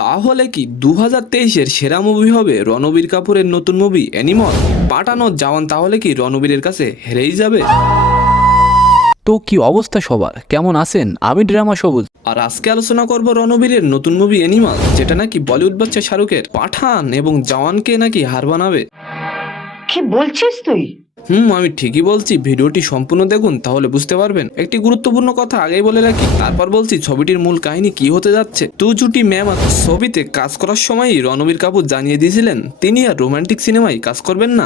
তাহলে কি 2023-এর সেরা মুভি হবে রণবীর কাপুরের নতুন মুভি অ্যানিমল? পাঠান ও জওয়ান তাহলে কি রণবীরের কাছে হেরেই যাবে? তো কি অবস্থা সবার, কেমন আছেন? আমি ড্রামা সবুজ। আর আজকে আলোচনা করব রণবীরের নতুন মুভি অ্যানিমাল, যেটা নাকি বলিউড বাচ্চা শাহরুখের পাঠান এবং জওয়ানকে নাকি হার বানাবে। কি বলছিস তুই? আমি ঠিকই বলছি। ভিডিওটি সম্পূর্ণ দেখুন, তাহলে বুঝতে পারবেন। একটি গুরুত্বপূর্ণ কথা আগেই বলে রাখি, তারপর বলছি ছবিটির মূল কাহিনী কি হতে যাচ্ছে। তু জুটি ম্যাম ছবিতে কাজ করার সময়ই রণবীর কাপুর জানিয়ে দিয়েছিলেন তিনি আর রোমান্টিক সিনেমায় কাজ করবেন না।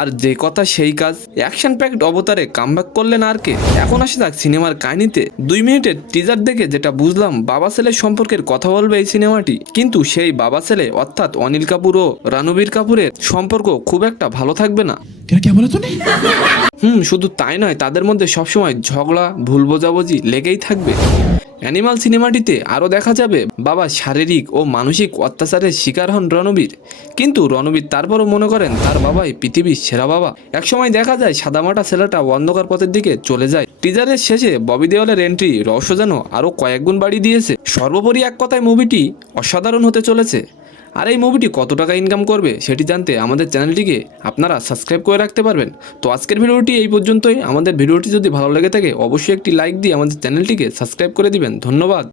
আর যে কথা সেই কাজ। অ্যাকশন প্যাকড অবতারে কামব্যাক করলেন আর কে। এখন আসে যাক সিনেমার কাহিনীতে। 2 মিনিটের টিজার দেখে যেটা বুঝলাম, বাবা ছেলের সম্পর্কের কথা বলবে এই সিনেমাটি। কিন্তু সেই বাবা ছেলে অর্থাৎ অনিল কাপুর ও রণবীর কাপুরের সম্পর্ক খুব একটা ভালো থাকবে না। শুধু তাই নয়, তাদের মধ্যে সবসময় ঝগড়া, ভুল বোঝাবুঝি লেগেই থাকবে। অ্যানিমাল সিনেমাটিতে আরও দেখা যাবে বাবা শারীরিক ও মানসিক অত্যাচারের শিকার হন রণবীর, কিন্তু রণবীর তারপরও মনে করেন তার বাবাই পৃথিবীর সেরা বাবা। একসময় দেখা যায় সাদামাটা ছেলেটা অন্ধকার পথের দিকে চলে যায়। টিজারের শেষে ববি দেওয়ালের এন্ট্রি রহস্য যেন আরও কয়েক গুণ বাড়িয়ে দিয়েছে। সর্বোপরি এক কথায় মুভিটি অসাধারণ হতে চলেছে। আর এই মুভিটি কত টাকা ইনকাম করবে সেটি জানতে আমাদের চ্যানেলটিকে আপনারা সাবস্ক্রাইব করে রাখতে পারবেন। তো আজকের ভিডিওটি এই পর্যন্তই। আমাদের ভিডিওটি যদি ভালো লেগে থাকে অবশ্যই একটি লাইক দিয়ে আমাদের চ্যানেলটিকে সাবস্ক্রাইব করে দিবেন। ধন্যবাদ।